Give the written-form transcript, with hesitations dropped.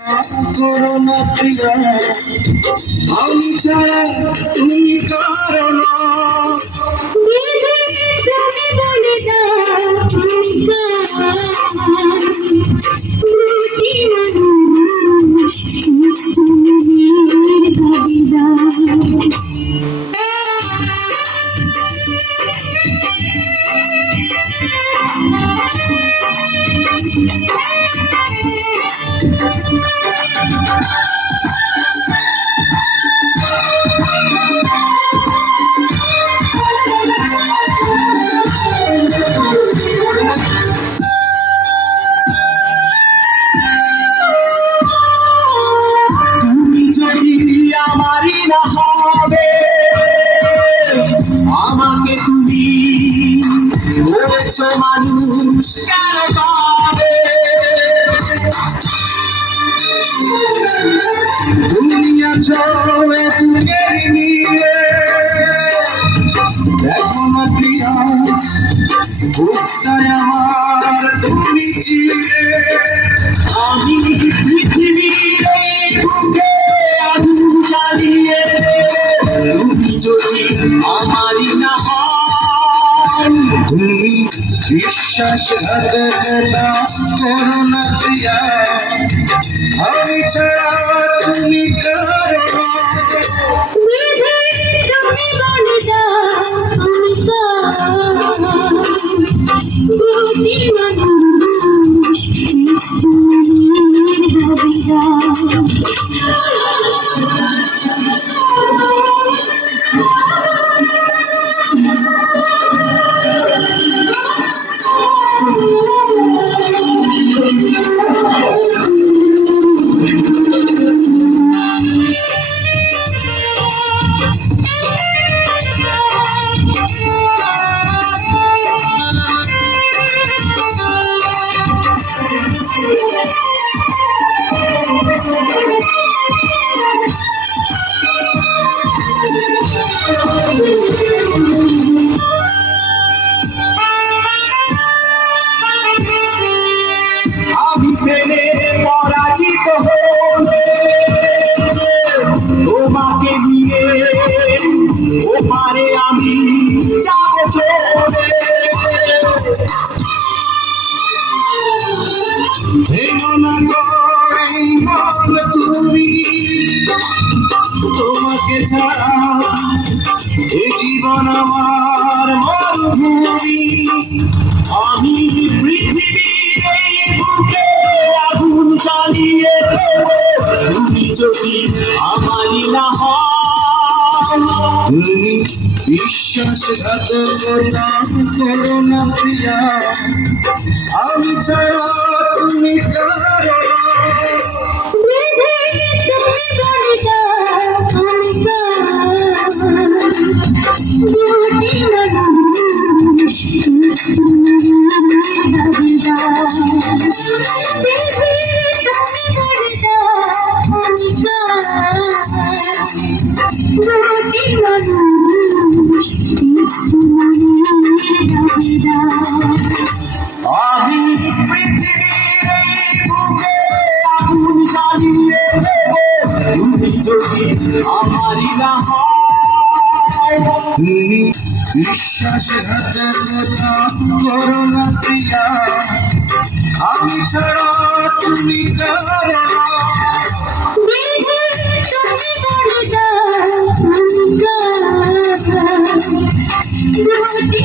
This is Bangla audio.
করোনা প্রিয়া, আমি ছাড়া তুমি কারণ তুমি বলে তুমি যদি আমারই না হবে, আমাকে তুমি বলেছো মানুষ কেন পাবে। তুমি আছো বুকের নিয়ে, দেখো না প্রিয়া বুকটায় আমার তুমি চিরে। আমি পৃথিবীর এই বুকে আগুন জ্বালিয়ে দেবো, তুমি যদি আমারই না হও। তুমি বিশ্বাসঘাতকতা করো না প্রিয়া, আমি ছাড়া তুমি কারণ তুমি বলে আমি পেলে পরাজিত হলে তোমাকে নিয়ে ওপারে আমি যাব চলে। ভেঙো না করে মন তুমি, তোমাকে ছাড়া এ জীবন আমার মরুভূমি। আমি পৃথিবীর এই বুকে আগুন জ্বালিয়ে দেবো, তুমি যদি আমারই না হও। তুমি বিশ্বাসঘাতকতা করো না প্রিয়া, আমি ছাড়া তুমি কারণ আমি পৃথিবীর এই বুকে আগুন জ্বালিয়ে দেবো, তুমি যদি আমারই না হও। তুমি বিশ্বাসঘাতকতা করো না প্রিয়া, আমি ছাড়া তুমি কারণ তুমি